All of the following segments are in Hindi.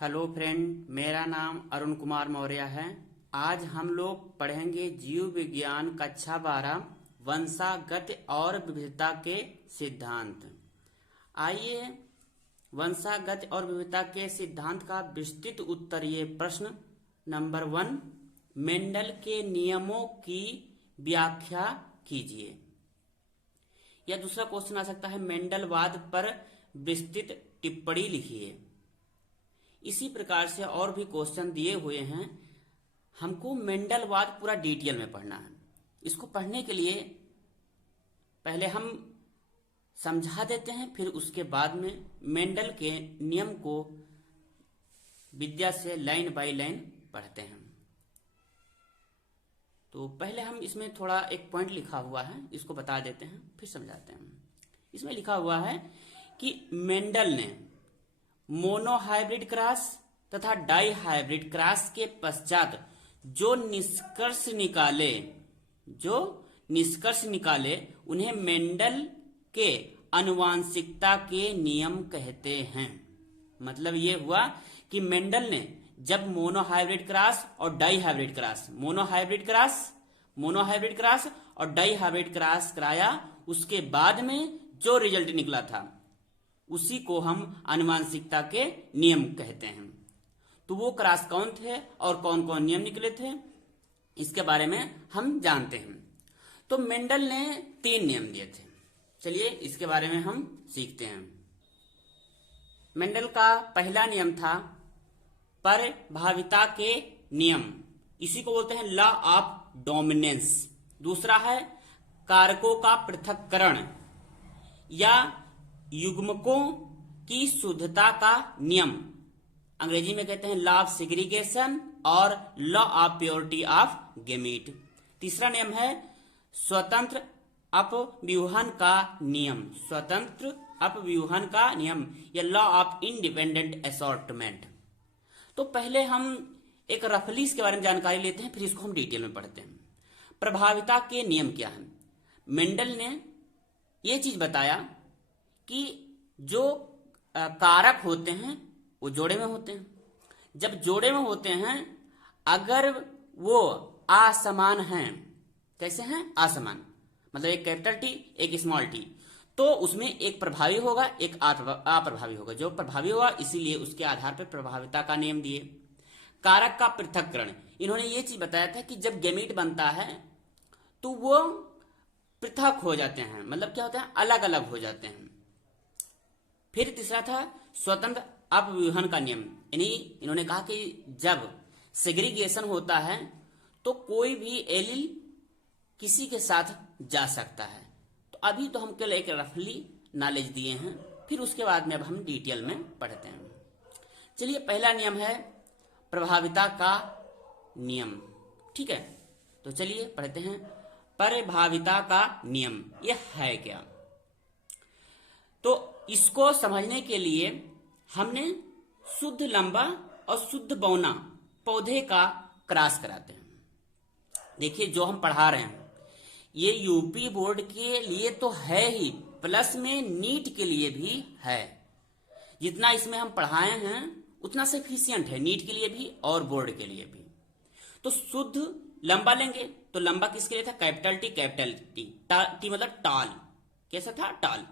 हेलो फ्रेंड, मेरा नाम अरुण कुमार मौर्य है। आज हम लोग पढ़ेंगे जीव विज्ञान कक्षा 12 वंशागत और विविधता के सिद्धांत। आइए वंशागत और विविधता के सिद्धांत का विस्तृत उत्तरीय प्रश्न नंबर 1, मेंडल के नियमों की व्याख्या कीजिए। या दूसरा क्वेश्चन आ सकता है, मेंडलवाद पर विस्तृत टिप्पणी लिखिए। इसी प्रकार से और भी क्वेश्चन दिए हुए हैं। हमको मेंडलवाद पूरा डिटेल में पढ़ना है। इसको पढ़ने के लिए पहले हम समझा देते हैं, फिर उसके बाद में मेंडल के नियम को विद्या से लाइन बाय लाइन पढ़ते हैं। तो पहले हम इसमें थोड़ा एक पॉइंट लिखा हुआ है, इसको बता देते हैं, फिर समझाते हैं। इसमें लिखा हुआ है कि मेंडल ने मोनोहाइब्रिड क्रॉस तथा डाई हाइब्रिड क्रॉस के पश्चात जो निष्कर्ष निकाले उन्हें मेंडल के आनुवांशिकता के नियम कहते हैं। मतलब ये हुआ कि मेंडल ने जब मोनोहाइब्रिड क्रॉस और डाई हाइब्रिड क्रॉस और डाई हाइब्रिड क्रॉस कराया, उसके बाद में जो रिजल्ट निकला था उसी को हम आनुवांशिकता के नियम कहते हैं। तो वो क्रॉस कौन थे और कौन कौन नियम निकले थे, इसके बारे में हम जानते हैं। तो मेंडल ने 3 नियम दिए थे। चलिए इसके बारे में हम सीखते हैं। मेंडल का पहला नियम था प्रभाविता के नियम, इसी को बोलते हैं लॉ ऑफ डोमिनेंस। दूसरा है कारकों का पृथक्करण या युग्मकों की शुद्धता का नियम, अंग्रेजी में कहते हैं लॉ ऑफ सेग्रीगेशन और law of purity of gamete. तीसरा नियम है स्वतंत्र अपव्यूहन का नियम, या लॉ ऑफ इंडिपेंडेंट असॉर्टमेंट। तो पहले हम एक रफली इसके बारे में जानकारी लेते हैं, फिर इसको हम डिटेल में पढ़ते हैं। प्रभाविता के नियम क्या है? मेंडल ने यह चीज बताया कि जो कारक होते हैं वो जोड़े में होते हैं। जब जोड़े में होते हैं, अगर वो असमान हैं, कैसे हैं? असमान, मतलब एक कैपिटल टी एक स्मॉल टी, तो उसमें एक प्रभावी होगा एक अप्रभावी होगा। जो प्रभावी होगा इसीलिए उसके आधार पर प्रभाविता का नियम दिए। कारक का पृथक्करण, इन्होंने ये चीज बताया था कि जब गैमीट बनता है तो वो पृथक हो जाते हैं, मतलब क्या होते हैं? अलग अलग हो जाते हैं। फिर तीसरा था स्वतंत्र अपव्यूहन का नियम, यानी इन्होंने कहा कि जब सेग्रीगेशन होता है तो कोई भी एलील किसी के साथ जा सकता है। तो अभी तो हम केवल एक रफली नॉलेज दिए हैं, फिर उसके बाद में अब हम डिटेल में पढ़ते हैं। चलिए पहला नियम है प्रभाविता का नियम, ठीक है? तो चलिए पढ़ते हैं प्रभाविता का नियम, यह है क्या? तो इसको समझने के लिए हमने शुद्ध लंबा और शुद्ध बौना पौधे का क्रॉस कराते हैं। देखिए जो हम पढ़ा रहे हैं ये यूपी बोर्ड के लिए तो है ही, प्लस में नीट के लिए भी है। जितना इसमें हम पढ़ाए हैं उतना सफिशियंट है नीट के लिए भी और बोर्ड के लिए भी। तो शुद्ध लंबा लेंगे तो लंबा किसके लिए था? कैपिटल टी टी मतलब टाल, कैसा था? टाल।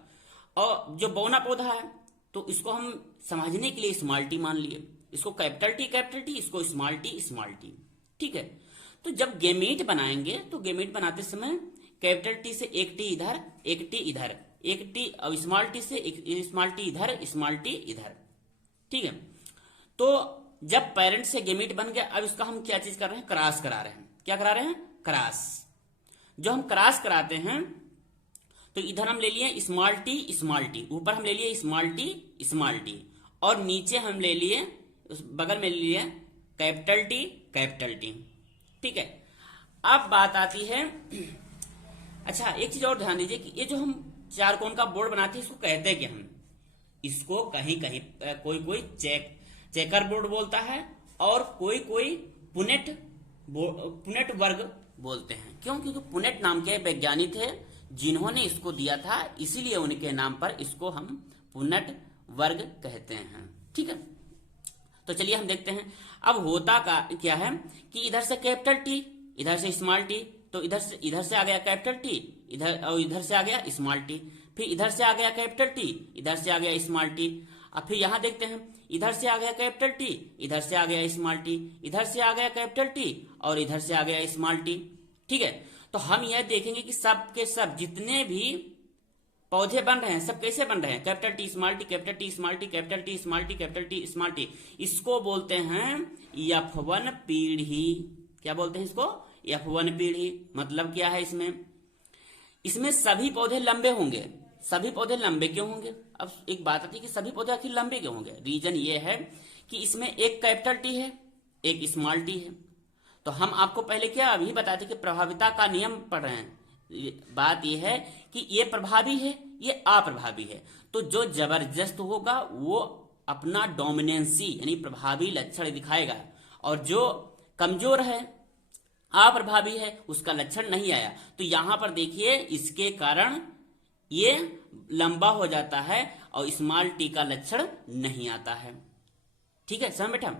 और जो बौना पौधा है तो इसको हम समझने के लिए स्मॉल टी मान लिए, इसको कैपिटल टी, इसको स्मॉल टी, ठीक है? तो जब गैमीट बनाएंगे तो गैमीट बनाते समय कैपिटल टी से एक टी इधर, एक टी इधर, एक टी, और स्मॉल टी से एक स्मॉल टी इधर, स्मॉल टी इधर, ठीक है? तो जब पेरेंट से गैमीट बन गया, अब इसका हम क्या चीज कर रहे हैं? क्रॉस करा रहे हैं। क्या करा रहे हैं? क्रॉस। जो हम क्रॉस कराते हैं तो इधर हम ले लिए स्मॉल टी, ऊपर हम ले लिए स्मॉल टी, और नीचे हम ले लिए, उस बगल में ले लिए कैपिटल टी, ठीक है? अब बात आती है, अच्छा एक चीज और ध्यान दीजिए कि ये जो हम चार कोण का बोर्ड बनाते हैं इसको कहते हैं क्या? हम इसको कहीं कहीं कोई चेकर बोर्ड बोलता है और कोई पुनेट वर्ग बोलते हैं। क्यों? क्योंकि पुनेट नाम के वैज्ञानिक थे जिन्होंने इसको दिया था, इसीलिए उनके नाम पर इसको हम पुनेट वर्ग कहते हैं, ठीक है? तो चलिए हम देखते हैं। अब होता का क्या है कि इधर से कैपिटल टी, इधर से स्मॉल टी, तो इधर से आ गया कैपिटल टी, इधर और इधर से आ गया स्मॉल टी, फिर इधर से आ गया कैपिटल टी, इधर से आ गया स्मॉल टी। अब फिर यहां देखते हैं, इधर से आ गया कैपिटल टी, इधर से आ गया स्मॉल टी, इधर से आ गया कैपिटल टी और इधर से आ गया स्मॉल टी। ठीक है, तो हम यह देखेंगे कि सब के सब जितने भी पौधे बन रहे हैं सब कैसे बन रहे हैं, capital T small T, capital T small T, capital T small T, capital T small T. इसको बोलते हैं F1 पीढ़ी। क्या बोलते हैं इसको? F1 पीढ़ी। मतलब क्या है इसमें सभी पौधे लंबे होंगे। सभी पौधे लंबे क्यों होंगे? अब एक बात आती है कि सभी पौधे आखिर लंबे क्यों होंगे। रीजन ये है कि इसमें एक कैपिटल टी है, एक स्मॉल टी है। तो हम आपको पहले क्या अभी बताते कि प्रभाविता का नियम पढ़ रहे हैं। बात यह है कि ये प्रभावी है, ये अप्रभावी है। तो जो जबरदस्त होगा वो अपना डोमिनेंसी यानी प्रभावी लक्षण दिखाएगा, और जो कमजोर है अप्रभावी है उसका लक्षण नहीं आया। तो यहां पर देखिए इसके कारण ये लंबा हो जाता है और स्मॉल टी का लक्षण नहीं आता है। ठीक है समझ बेटा?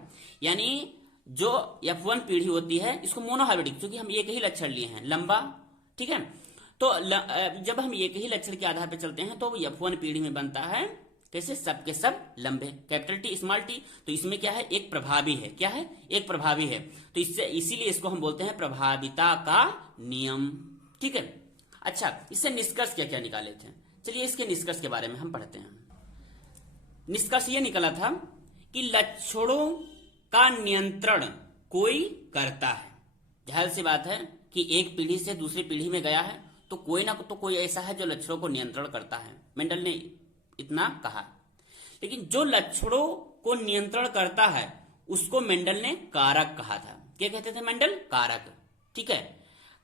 यानी जो F1 पीढ़ी होती है इसको मोनोहाइब्रिडिक, क्योंकि हम एक ही लक्षण लिए हैं लंबा। ठीक है, तो जब हम एक ही लक्षण के आधार पर चलते हैं तो F1 पीढ़ी में बनता है कैसे, सब के सब लंबे, कैपिटल टी स्मॉल टी। तो इसमें क्या है, एक प्रभावी है। क्या है? एक प्रभावी है। तो इससे इसीलिए इसको हम बोलते हैं प्रभाविता का नियम। ठीक है, अच्छा इससे निष्कर्ष क्या क्या निकाले थे, चलिए इसके निष्कर्ष के बारे में हम पढ़ते हैं। निष्कर्ष ये निकला था कि लक्षणों का नियंत्रण कोई करता है। जाहिर सी बात है कि एक पीढ़ी से दूसरी पीढ़ी में गया है तो कोई ना तो कोई ऐसा है जो लक्षणों को नियंत्रण करता है। मेंडल ने इतना कहा। लेकिन जो लक्षणों को नियंत्रण करता है उसको मेंडल ने कारक कहा था। क्या कहते थे मेंडल? कारक। ठीक है,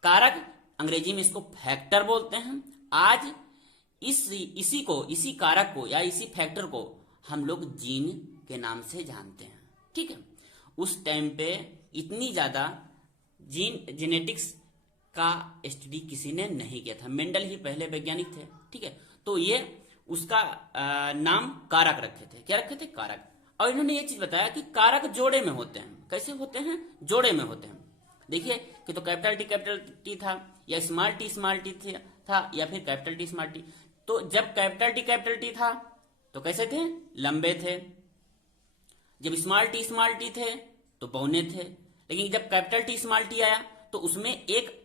कारक अंग्रेजी में इसको फैक्टर बोलते हैं। आज इसी कारक को या इसी फैक्टर को हम लोग जीन के नाम से जानते हैं। ठीक है, उस टाइम पे इतनी ज्यादा जेनेटिक्स का स्टडी किसी ने नहीं किया था। मेंडल ही पहले वैज्ञानिक थे। ठीक है, तो ये उसका नाम कारक रखे थे। क्या रखे थे? कारक। और इन्होंने ये चीज बताया कि कारक जोड़े में होते हैं। कैसे होते हैं? जोड़े में होते हैं। देखिए कि तो कैपिटल टी था या स्मॉल टी था या फिर कैपिटल टी स्मॉल टी। तो जब कैपिटल टी था तो कैसे थे? लंबे थे। जब स्मॉल टी थे तो बौने थे। लेकिन जब कैपिटल टी स्मॉल टी आया तो उसमें एक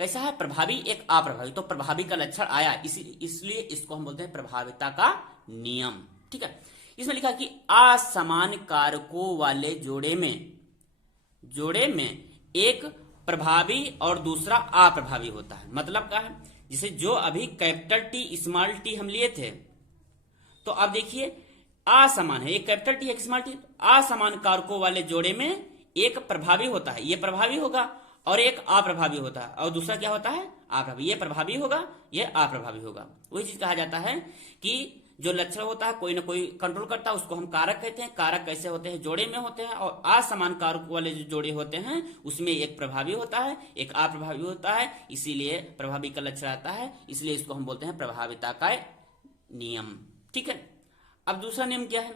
कैसा है, प्रभावी, एक अप्रभावी। तो प्रभावी का लक्षण आया, इसलिए इसको हम बोलते हैं प्रभाविता का नियम। ठीक है, इसमें लिखा कि असमान कारकों वाले जोड़े में एक प्रभावी और दूसरा अप्रभावी होता है। मतलब क्या है, जिसे जो अभी कैपिटल टी स्मॉल टी हम लिए थे तो अब देखिए असमान है, एक कैपिटल टी एक स्मॉल टी। असमान कारकों वाले जोड़े में एक प्रभावी होता है, ये प्रभावी होगा, और एक अप्रभावी होता है, और दूसरा क्या होता है? अप्रभावी। ये प्रभावी होगा, ये अप्रभावी होगा। वही चीज कहा जाता है कि जो लक्षण होता है कोई ना कोई कंट्रोल करता है, उसको हम कारक कहते हैं। कारक कैसे होते हैं? जोड़े में होते हैं। और असमान कारक वाले जो जोड़े होते हैं उसमें एक प्रभावी होता है, एक अप्रभावी होता है। इसीलिए प्रभावी का लक्षण आता है, इसलिए इसको हम बोलते हैं प्रभाविता का नियम। ठीक है, अब दूसरा नियम क्या है?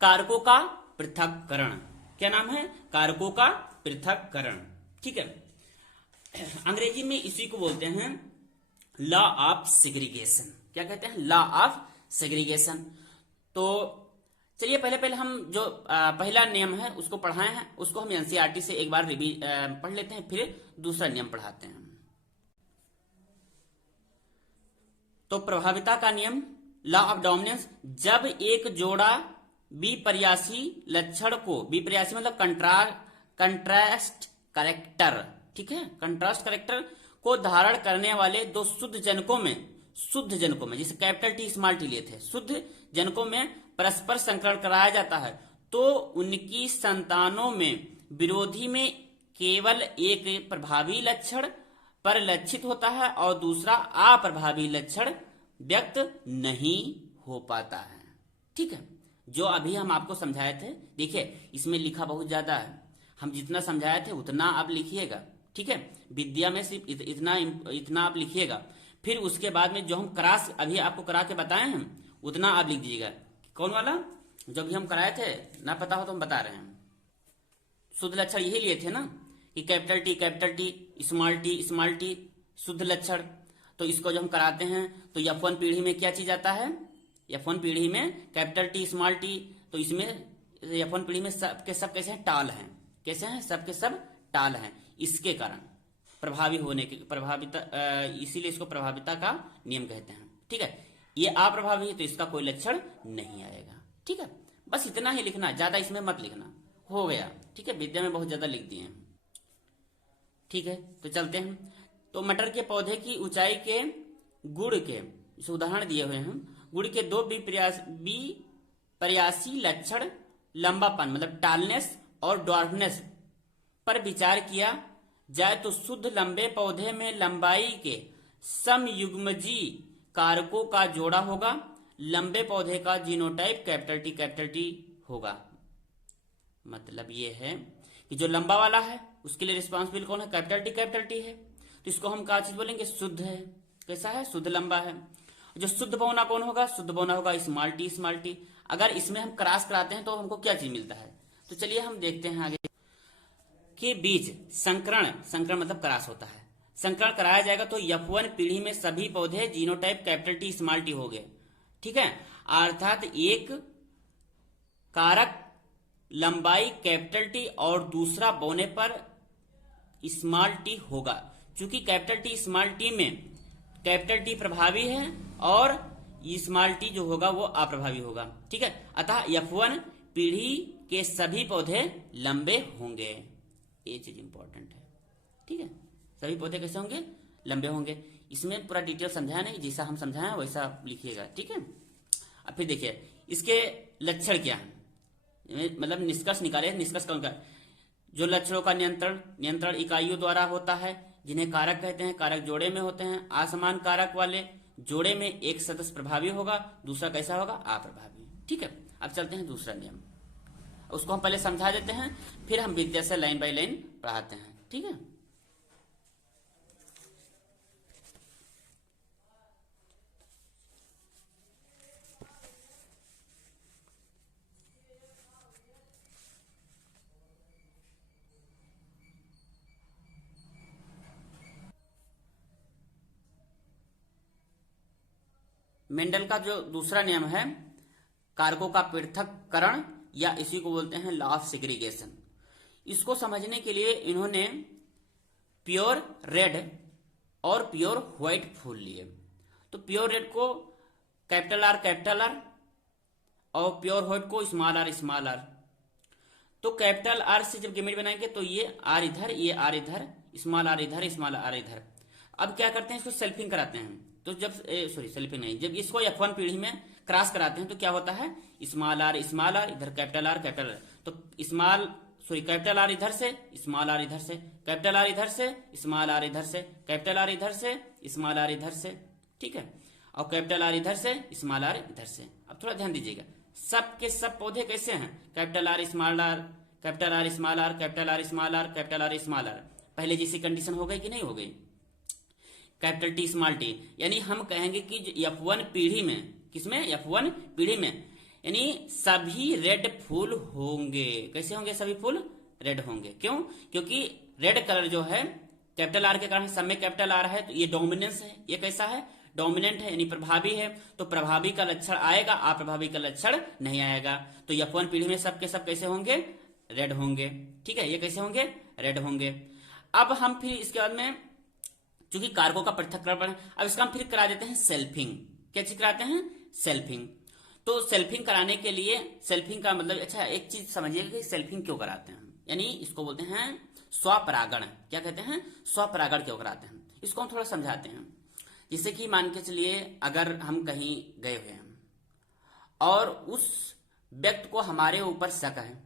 कारकों का पृथक्करण। क्या नाम है? कारकों का पृथक्करण। ठीक है, अंग्रेजी में इसी को बोलते हैं लॉ ऑफ सेग्रीगेशन। क्या कहते हैं? Law of segregation. तो चलिए पहले हम जो पहला नियम है उसको पढ़ाए हैं, उसको हम एनसीईआरटी से एक बार पढ़ लेते हैं, फिर दूसरा नियम पढ़ाते हैं। तो प्रभाविता का नियम, लॉ ऑफ डोमिनेंस, जब एक जोड़ा विपर्यासी लक्षण को, विपर्यासी मतलब कंट्रास्ट कैरेक्टर, ठीक है, कंट्रास्ट कैरेक्टर को धारण करने वाले दो शुद्ध जनकों में जैसे कैपिटल टी स्मॉल टी लिए थे, शुद्ध जनकों में परस्पर संकरण कराया जाता है तो उनकी संतानों में विरोधी में केवल एक प्रभावी लक्षण परिलक्षित होता है और दूसरा अप्रभावी लक्षण व्यक्त नहीं हो पाता है। ठीक है, जो अभी हम आपको समझाए थे, देखिए इसमें लिखा बहुत ज्यादा है, हम जितना समझाए थे उतना आप लिखिएगा। ठीक है, विद्या में सिर्फ इतना आप लिखिएगा, फिर उसके बाद में जो हम क्रास अभी आपको करा के बताए हैं उतना आप लिख दीजिएगा। कौन वाला? जो भी हम कराए थे, ना पता हो तो हम बता रहे हैं। शुद्ध लक्षण यही लिए थे ना कि कैपिटल टी स्मॉल टी शुद्ध लक्षण। तो इसको जो हम कराते हैं तो F1 पीढ़ी में क्या चीज आता है, F1 पीढ़ी में कैपिटल टी स्मॉल टी, तो इसमें F1 पीढ़ी में सब के सब कैसे हैं, टाल हैं। कैसे हैं, सब के सब टाल हैं। इसके कारण प्रभावी होने के इसीलिए इसको प्रभाविता का नियम कहते हैं। ठीक है, ये अप्रभावी है तो इसका कोई लक्षण नहीं आएगा। ठीक है, बस इतना ही लिखना, ज्यादा इसमें मत लिखना, हो गया। ठीक है, विद्या में बहुत ज्यादा लिख दिए हैं। ठीक है, तो चलते हैं। तो मटर के पौधे की ऊंचाई के गुड़ के उदाहरण दिए हुए हैं। गुड़ के दो प्रयासी लक्षण लंबापन मतलब टालनेस और ड्वार्फनेस पर विचार किया जाए तो शुद्ध लंबे पौधे में लंबाई के समयुग्मजी कारकों का जोड़ा होगा। लंबे पौधे का जीनोटाइप कैपिटल टी होगा। मतलब ये है कि जो लंबा वाला है उसके लिए रिस्पॉन्सिबल कौन है, कैपिटल टी है। तो इसको हम क्या चीज बोलेंगे, शुद्ध है। कैसा है, शुद्ध लंबा है। जो शुद्ध बौना कौन होगा, शुद्ध बौना होगा स्मॉल टी। अगर इसमें हम क्रॉस कराते हैं तो हमको क्या चीज मिलता है, तो चलिए हम देखते हैं आगे। के बीच संकरण मतलब क्रॉस होता है, संकरण कराया जाएगा तो F1 पीढ़ी में सभी पौधे genotype capital T small T हो गए। ठीक है, अर्थात एक कारक लंबाई कैपिटल टी और दूसरा बौने पर स्मॉल टी होगा। चूंकि कैपिटल टी स्मॉल टी में कैपिटल टी प्रभावी है और स्मॉल टी जो होगा वो अप्रभावी होगा। ठीक है, अतः F1 पीढ़ी के सभी पौधे लंबे होंगे। ये चीज इंपॉर्टेंट है। ठीक है, सभी पौधे कैसे होंगे, लंबे होंगे। इसमें पूरा डिटेल समझाया नहीं, जैसा हम समझाया वैसा लिखिएगा। ठीक है, अब फिर देखिए इसके लक्षण क्या है, मतलब निष्कर्ष निकाले। निष्कर्ष कौन का, जो लक्षणों का नियंत्रण इकाइयों द्वारा होता है जिन्हें कारक कहते हैं। कारक जोड़े में होते हैं। असमान कारक वाले जोड़े में एक सदस्य प्रभावी होगा, दूसरा कैसा होगा, अप्रभावी। ठीक है, अब चलते हैं दूसरा नियम, उसको हम पहले समझा देते हैं, फिर हम विद्या से लाइन बाय लाइन पढ़ाते हैं। ठीक है, मेंडल का जो दूसरा नियम है कारकों का पृथक्करण, या इसी को बोलते हैं लॉ ऑफ सेग्रीगेशन। इसको समझने के लिए इन्होंने प्योर रेड और प्योर व्हाइट फूल लिए। तो प्योर रेड को कैपिटल आर और प्योर व्हाइट को स्मॉल आर। तो कैपिटल आर से जब गेमेट बनाएंगे तो ये आर इधर, ये आर इधर, स्मॉल आर इधर। अब क्या करते हैं, इसको सेल्फिंग कराते हैं। तो जब सेल्फिंग नहीं, जब इसको F1 पीढ़ी में क्रॉस कराते हैं तो क्या होता है, स्मॉल आर इधर कैपिटल आर। तो कैपिटल आर इधर से, स्मॉल आर इधर से, कैपिटल आर इधर से, स्मॉल आर इधर से, कैपिटल आर इधर से, स्मॉल आर इधर से। ठीक है, और कैपिटल आर इधर से, स्मॉल आर इधर से। अब थोड़ा ध्यान दीजिएगा, सब के सब पौधे कैसे हैं, capital R small R, capital R small R, capital R small R, capital R small R. पहले जैसी कंडीशन हो गई कि नहीं हो गई, कैपिटल टी स्मॉल टी। यानी हम कहेंगे कि F1 पीढ़ी में, किसमें, F1 पीढ़ी में, यानी सभी रेड फूल होंगे। कैसे होंगे, सभी फूल रेड होंगे। क्यों, क्योंकि रेड कलर जो है कैपिटल आर के कारण, सब में कैपिटल आर है, तो ये डोमिनेंस है। ये कैसा है, डोमिनेंट है, यानी प्रभावी है। तो प्रभावी का लक्षण आएगा, अप्रभावी का लक्षण नहीं आएगा। तो F1 पीढ़ी में सब के सब कैसे होंगे, रेड होंगे। ठीक है, ये कैसे होंगे, रेड होंगे। अब हम फिर इसके बाद में चूंकि कारकों का पृथक्करण, अब इसका हम फिर करा देते हैं सेल्फिंग। क्या चीज कराते हैं, सेल्फिंग। तो सेल्फिंग कराने के लिए, सेल्फिंग का मतलब, अच्छा एक चीज समझिएगा कि सेल्फिंग क्यों कराते हैं, यानी इसको बोलते हैं स्वपरागण। क्या कहते हैं, स्वपरागण क्यों कराते हैं, इसको हम थोड़ा समझाते हैं। जैसे कि मान के चलिए अगर हम कहीं गए हुए हैं और उस व्यक्ति को हमारे ऊपर शक है,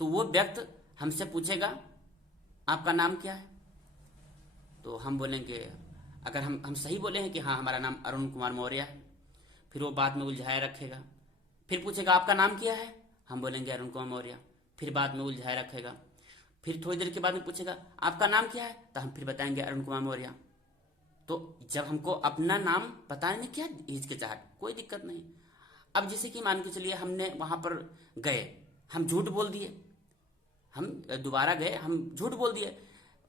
तो वो व्यक्ति हमसे पूछेगा आपका नाम क्या है। तो हम बोलेंगे, अगर हम सही बोले हैं कि हाँ हमारा नाम अरुण कुमार मौर्य है, फिर वो बात में उलझाए रखेगा। फिर पूछेगा आपका नाम क्या है, हम बोलेंगे अरुण कुमार मौर्य, फिर बात में उलझाए रखेगा। फिर थोड़ी देर के बाद में पूछेगा आपका नाम क्या है, तो हम फिर बताएंगे अरुण कुमार मौर्य। तो जब हमको अपना नाम बताने में क्या हिचकिचाहट, कोई दिक्कत नहीं। अब जैसे कि मान के चलिए हमने वहां पर गए, हम झूठ बोल दिए, हम दोबारा गए, हम झूठ बोल दिए।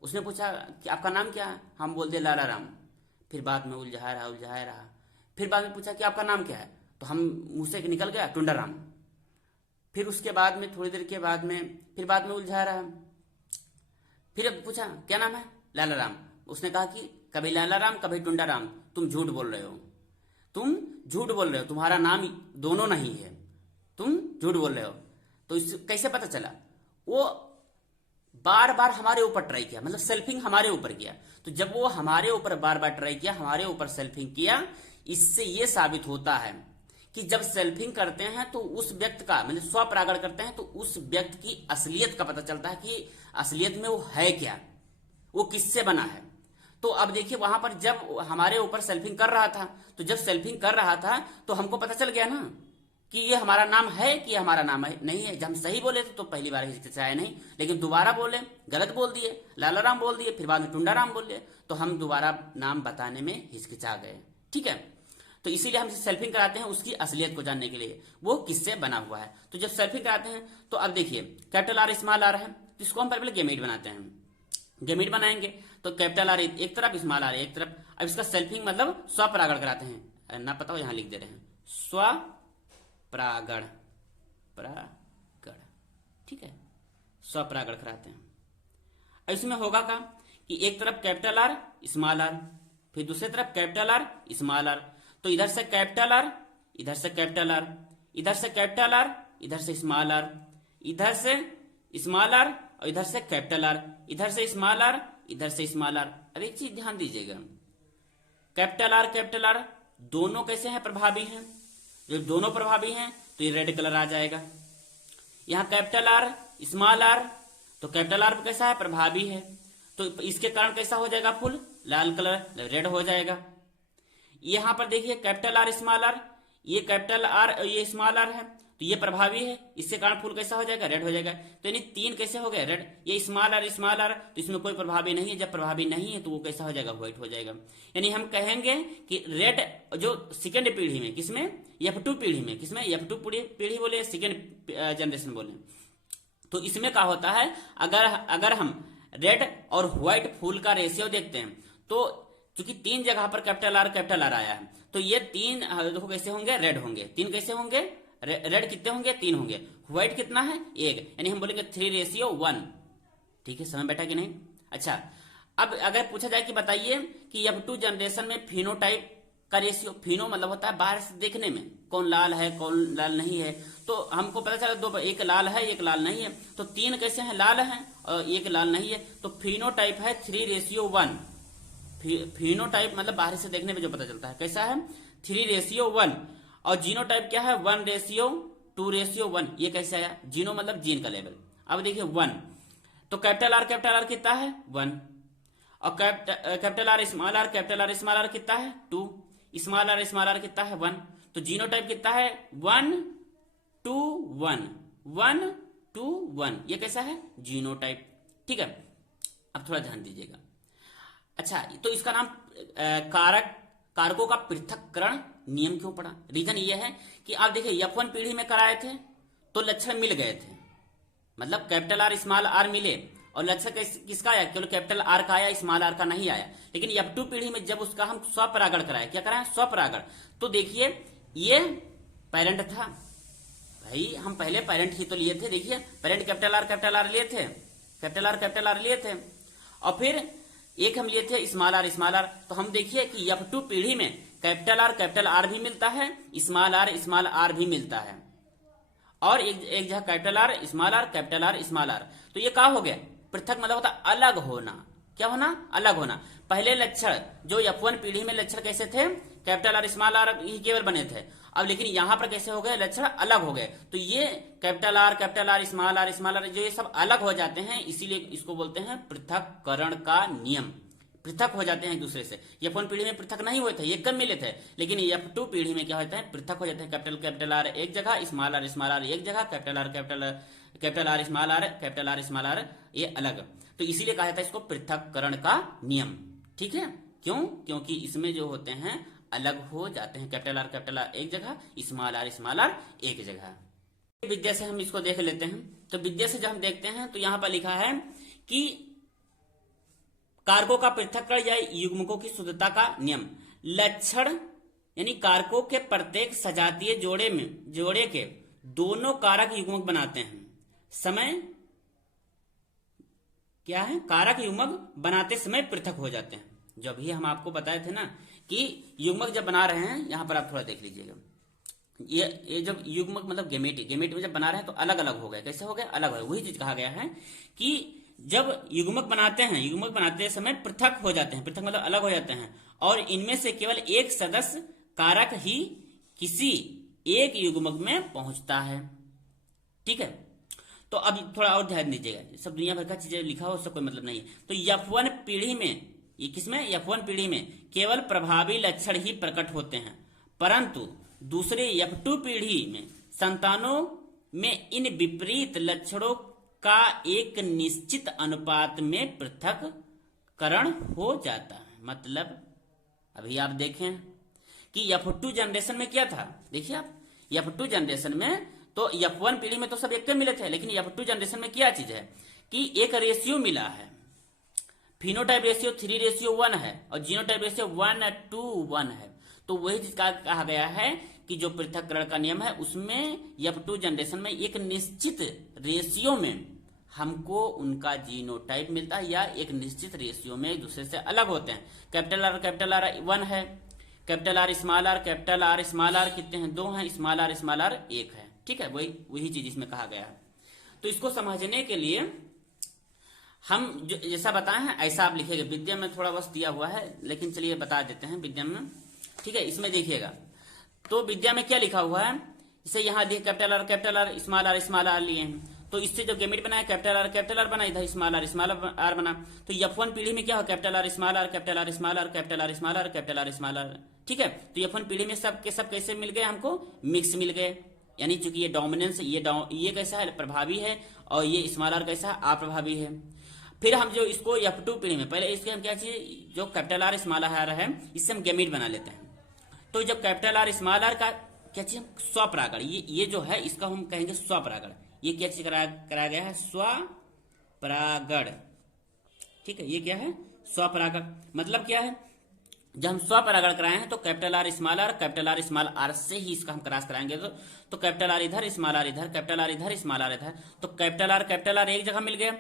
उसने पूछा कि आपका नाम क्या है, हम बोल दिए लाला राम। फिर बाद में उलझाया रहा। फिर बाद में पूछा कि आपका नाम क्या है, तो हम मुंह से निकल गया टुंडा राम। फिर उसके बाद में थोड़ी देर के बाद में फिर बाद में उलझा रहा। फिर पूछा क्या नाम है, लाला राम। उसने कहा कि कभी लाला राम कभी टुंडा राम, तुम झूठ बोल रहे हो, तुम झूठ बोल रहे हो, तुम्हारा नाम दोनों नहीं है, तुम झूठ बोल रहे हो। तो इस कैसे पता चला, वो बार बार हमारे ऊपर ट्राई किया, मतलब सेल्फिंग हमारे ऊपर किया। तो जब वो हमारे ऊपर बार बार ट्राई किया, हमारे ऊपर सेल्फिंग किया, इससे ये साबित होता है कि जब सेल्फिंग करते हैं तो उस व्यक्ति का मतलब स्वपरागण करते हैं तो उस व्यक्ति की असलियत का पता चलता है कि असलियत में वो है क्या, वो किससे बना है। तो अब देखिए वहां पर जब हमारे ऊपर सेल्फिंग कर रहा था, तो जब सेल्फिंग कर रहा था तो हमको पता चल गया ना कि ये हमारा नाम है कि हमारा नाम है नहीं है। जब हम सही बोले थे तो पहली बार हिचकिचाए नहीं, लेकिन दोबारा बोले, गलत बोल दिए, लाला राम बोल दिए, फिर बाद में टुंडा राम बोल दिए, तो हम दोबारा नाम बताने में हिचकिचा गए। ठीक है, तो इसीलिए हम सेल्फिंग कराते हैं उसकी असलियत को जानने के लिए, वो किससे बना हुआ है। तो जब सेल्फिंग कराते हैं तो अब देखिए कैपिटल आर स्मॉल आर है, तो इसको हम पहले गेमेट बनाते हैं। गेमेट बनाएंगे तो कैपिटल आर एक तरफ, स्मॉल आर एक तरफ। अब इसका सेल्फिंग मतलब स्वपरागण कराते हैं, ना पता हो यहां लिख दे रहे हैं, स्वपरागण, ठीक है, स्वपरागण कराते हैं। अब इसमें होगा क्या कि एक तरफ कैपिटल आर स्मॉल आर, फिर दूसरी तरफ कैपिटल आर स्मॉल आर। तो इधर से कैपिटल आर, इधर से कैपिटल आर, इधर से कैपिटल आर, इधर से स्मॉल आर, इधर से स्मॉल आर और इधर से कैपिटल आर, इधर से स्मॉल आर, इधर से स्मॉल आर। अब एक चीज ध्यान दीजिएगा, कैपिटल आर दोनों कैसे हैं, प्रभावी हैं। जब दोनों प्रभावी हैं तो ये रेड कलर आ जाएगा। यहां कैपिटल आर स्मॉल आर, तो कैपिटल आर कैसा है, प्रभावी है, तो इसके कारण कैसा हो जाएगा, फुल लाल कलर, रेड हो जाएगा। यहां पर देखिए कैपिटल आर स्मॉल आर, ये कैपिटल आर ये स्मॉल आर है, तो ये प्रभावी है, इसके कारण फुल कैसा हो जाएगा, रेड हो जाएगा। तो यानी तीन कैसे हो गए, रेड। ये स्मॉल आर, तो इसमें कोई प्रभावी नहीं है, जब प्रभावी नहीं है तो वो कैसा हो जाएगा, व्हाइट हो जाएगा। यानी हम कहेंगे कि रेड जो सेकेंड पीढ़ी में, किसमें, F2 पीढ़ी में, किसमें F2 पीढ़ी बोले, सेकेंड जनरेशन बोले, तो इसमें क्या होता है, अगर हम रेड और व्हाइट फूल का रेशियो देखते हैं तो चूंकि तीन जगह पर कैपिटल आर आया है, तो ये तीन देखो कैसे होंगे, रेड होंगे। तीन कैसे होंगे, रेड कितने होंगे, तीन होंगे। व्हाइट कितना है, एक, यानी हम बोलेंगे 3:1। ठीक है, समझ बैठा कि नहीं। अच्छा, अब अगर पूछा जाए कि बताइए कि F2 जनरेशन में फिनोटाइप का रेशियो, फिनो मतलब होता है बाहर से देखने में कौन लाल है कौन लाल नहीं है, तो हमको पता चला दो, एक लाल है एक लाल नहीं है, तो तीन कैसे हैं, लाल हैं और एक लाल नहीं है, तो फिनोटाइप है 3:1। फिनोटाइप मतलब बाहर से देखने में जो पता चलता है कैसा है, 3:1। और जीनोटाइप क्या है, 1:2:1। ये कैसे आया, जीनो मतलब जीन का लेवल। अब देखिए 1, तो कैपिटल आर कितना है, 1, और कैपिटल आर स्मॉल आर कितना है, 2, स्मॉल आर कितना है, 1। तो जीनोटाइप कितना है, 1:1, 1:1। ये कैसा है, जीनोटाइप। ठीक है, अब थोड़ा ध्यान दीजिएगा। अच्छा, तो इसका नाम कारकों का पृथक्करण नियम क्यों पड़ा। रीजन ये है कि आप देखिए F1 पीढ़ी में कराए थे तो लक्षण मिल गए थे, मतलब कैपिटल आर स्मॉल आर मिले, और लक्षण किसका आया, केवल कैपिटल आर का आया, स्मॉल आर का नहीं आया। लेकिन F2 पीढ़ी में जब उसका हम स्वपरागण कराए, क्या कराए, स्वपरागण, तो देखिए ये पेरेंट था भाई, हम पहले पेरेंट ही तो लिए थे। देखिए पेरेंट कैपिटल आर लिए थे, कैपिटल आर लिए थे, और फिर एक हम लिए थे स्मॉल आर। तो हम देखिए कि F2 पीढ़ी में कैपिटल आर भी मिलता है, स्मॉल आर भी मिलता है, और एक जगह कैपिटल आर स्मॉल आर। तो ये क्या हो गया, पृथक मतलब होता अलग होना। क्या होना, अलग होना। पहले लक्षण जो F1 पीढ़ी में लक्षण कैसे थे, कैपिटल आर स्मॉल आर ही केवल बने थे, अब लेकिन यहां पर कैसे हो गए, लक्षण अलग हो गए। तो ये कैपिटल आर स्मॉल आर जो ये सब अलग हो जाते हैं, इसीलिए इसको बोलते हैं पृथक्करण का नियम। पृथक हो जाते हैं एक दूसरे से। F1 पीढ़ी में पृथक नहीं हुए थे, ये कम मिले थे, लेकिन F2 पीढ़ी में क्या होता है, पृथक हो जाते हैं। कैपिटल आर एक जगह, स्मॉल आर एक जगह, कैपिटल आर स्मॉल आर ये अलग। तो इसीलिए कहा जाता है इसको पृथक्करण का नियम। ठीक है, क्यों, क्योंकि इसमें जो होते हैं अलग हो जाते हैं। कैपिटल आर एक जगह, स्मॉल आर एक जगह। विद्या से हम इसको देख लेते हैं। तो विद्या से जब हम देखते हैं तो यहां पर लिखा है कि कारकों का पृथक्करण या युग्मकों की शुद्धता का नियम। लक्षण यानी कारकों के प्रत्येक सजातीय जोड़े के दोनों कारक युग्मक बनाते हैं। समय क्या है? कारक युग्मक बनाते समय पृथक हो जाते हैं। जो भी हम आपको बताए थे ना कि युग्मक जब बना रहे हैं, यहां पर आप थोड़ा देख लीजिएगा, ये जब युग्मक मतलब गेमेट में जब बना रहे हैं तो अलग अलग हो गए। कैसे हो गए? अलग हो गए। वही चीज कहा गया है कि जब युग्मक बनाते हैं, युग्मक बनाते समय पृथक हो जाते हैं। पृथक मतलब अलग हो जाते हैं, और इनमें से केवल एक सदस्य कारक ही किसी एक युग्मक में पहुंचता है। ठीक है, तो अब थोड़ा और ध्यान दीजिएगा, सब दुनिया भर का चीजें लिखा हो उससे कोई मतलब नहीं है। तो F1 पीढ़ी में, ये किसमें? F1 पीढ़ी में केवल प्रभावी लक्षण ही प्रकट होते हैं, परंतु दूसरे F2 पीढ़ी में संतानों में इन विपरीत लक्षणों का एक निश्चित अनुपात में पृथक्करण हो जाता है। मतलब अभी आप देखें कि F2 जनरेशन में क्या था, देखिए आप, F2 जनरेशन में तो F1 पीढ़ी में तो सब एक मिले थे, लेकिन F2 जनरेशन में क्या चीज है कि एक रेशियो मिला है। फिनोटाइप रेशियो 3:1 है और जीनोटाइप रेशियो 1:1 है। तो वही चीज कहा गया है कि जो पृथक्करण का नियम है उसमें F2 जनरेशन में एक निश्चित रेशियो में हमको उनका जीनोटाइप मिलता है, या एक निश्चित रेशियो में एक दूसरे से अलग होते हैं। कैपिटल आर 1 है, कैपिटल आर स्मॉल आर कितने हैं? 2 हैं, स्मॉल आर 1 है। ठीक है, वही चीज इसमें कहा गया है। तो इसको समझने के लिए हम जो जैसा बताए हैं ऐसा आप लिखेंगे। विद्या में थोड़ा बस दिया हुआ है, लेकिन चलिए बता देते हैं विद्या में। ठीक है, इसमें देखिएगा तो विद्या में क्या लिखा हुआ है, इसे यहाँ देखिए कैपिटल आर स्मॉल आर लिए हैं। तो इससे जो गेमेट बना है कैपिटल आर बना, इधर स्मॉल आर बना। तो F1 पीढ़ी में क्या हो? Capital R small R. ठीक है, तो F1 पीढ़ी में सब के सब कैसे मिल गए? हमको मिक्स मिल गए। यानी चूंकि ये डोमिनेंस, ये कैसा है? प्रभावी है, और ये स्मॉल आर कैसा है? अप्रभावी है। फिर हम जो इसको F2 पीढ़ी में, पहले इसके हम क्या चाहिए, जो कैपिटल आर स्मॉल आर है इससे हम गेमेट बना लेते हैं। तो जब कैपिटल आर स्मॉल आर का क्या चीज? स्वपरागण। ये जो है इसका हम कहेंगे स्वपरागण। ये क्या चीज कराया गया है? स्वपरागण। ठीक है, ये क्या है? स्वपरागण। मतलब क्या है? जब हम स्वपरागण कराए हैं तो कैपिटल आर स्मॉल आर से ही इसका हम क्रॉस कराएंगे। तो कैपिटल आर इधर, स्मॉल आर इधर, कैपिटल आर इधर, स्मॉल आर इधर। तो कैपिटल आर एक जगह मिल गया।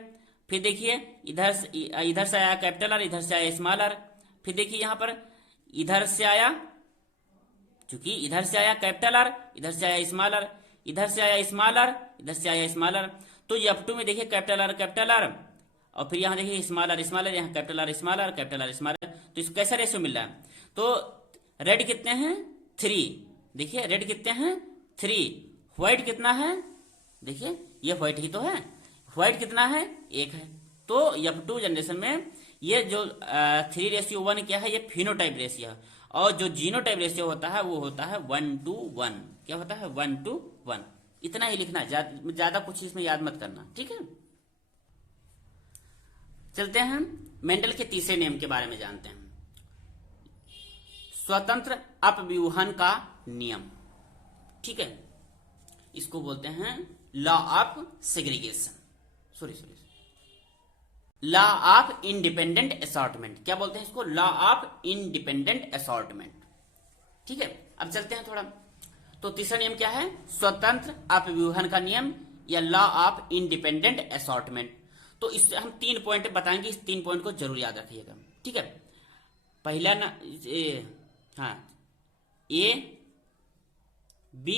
फिर देखिए इधर से आया कैपिटल आर, इधर से आया स्मॉल आर। फिर देखिए यहां पर इधर से आया, चूंकि इधर से आया कैपिटल आर, इधर से आया स्मॉल आर, इधर से आया स्मॉल आर, इधर से आया स्मॉल आर। तो F2 में देखिए कैपिटल आर, और फिर यहां देखिए स्मॉल आर, यहाँ कैपिटल आर स्मॉल आर। तो इसको कैसा रेशियो मिल रहा है? तो रेड कितने हैं? 3। देखिए रेड कितने हैं? 3। व्हाइट कितना है? देखिए ये व्हाइट ही तो है। व्हाइट कितना है? 1 है। तो F2 जनरेशन में ये जो 3:1 क्या है? ये फिनोटाइप रेशियो है। और जो जीनोटाइप रेशियो होता है वो होता है 1:1। क्या होता है? 1:1। इतना ही लिखना, ज्यादा कुछ इसमें याद मत करना। ठीक है, चलते हैं मेंडल के तीसरे नियम के बारे में जानते हैं। स्वतंत्र अपव्यूहन का नियम। ठीक है, इसको बोलते हैं law of segregation, law of independent assortment. क्या बोलते हैं इसको? Law of independent assortment. ठीक है, अब चलते हैं थोड़ा। तो तीसरा नियम क्या है? स्वतंत्र अपव्यूहन का नियम, या लॉ ऑफ इंडिपेंडेंट असॉर्टमेंट। तो इससे हम 3 पॉइंट बताएंगे, इस 3 पॉइंट को जरूर याद रखिएगा। ठीक है, पहला ना A B